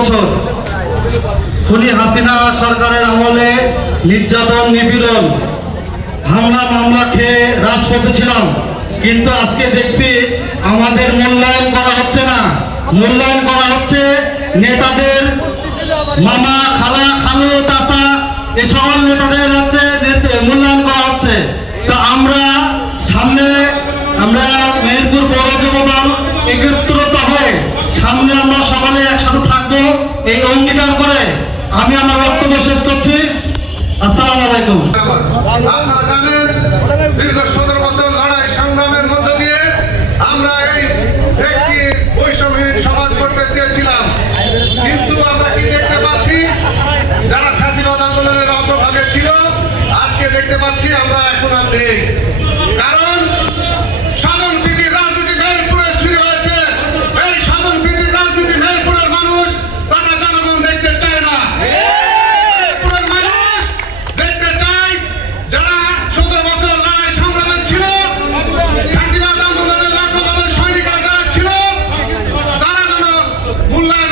বছর খুনি হাসিনা সরকারের আমলে নির্যাতন নিপীড়ন হামলা মামলা খেয়ে রাজপথে ছিলাম, কিন্তু আজকে দেখছি আমাদের মূল্যায়ন করা হচ্ছে না। মূল্যায়ন করা হচ্ছে নেতাদের, মামা খালা খালু চাচা এই সকল নেতাদের হচ্ছে মূল্যায়ন করা হচ্ছে। তো আমরা সামনে মেহেরপুর পৌর যুবদল একত্রিত হয়ে সামনে আমরা সকলে একসাথে থাকবো এই অঙ্গীকার করে আমি আমার বক্তব্য শেষ করছি। আসসালামু আলাইকুম। আপনারা জানেন দীর্ঘ 17 বছর লড়াই সংগ্রামের মধ্য দিয়ে আমরা এই একটি বৈষম্যহীন সমাজ করতে চেয়েছিলাম, কিন্তু আমরা কি দেখতে পাচ্ছি, যারা ফাঁসিবাদ আন্দোলনের অগ্রভাগে ছিল আজকে দেখতে পাচ্ছি আমরা এখন আর নেই। কারণ স্বজনপ্রীতির রাজনীতি মেহেরপুরে শুরু হয়েছে। এই স্বজনপ্রীতির রাজনীতি মেহেরপুরের মানুষ তারা জনগণ দেখতে চায় না। মেহেরপুরের মানুষ দেখতে চায় যারা 17 বছর লড়াই সংগ্রামে ছিল, ফাঁসিবাদ আন্দোলনের লক্ষ্যভাবে সৈনিকরা যারা ছিল, তারা যেন মূল্যায়ন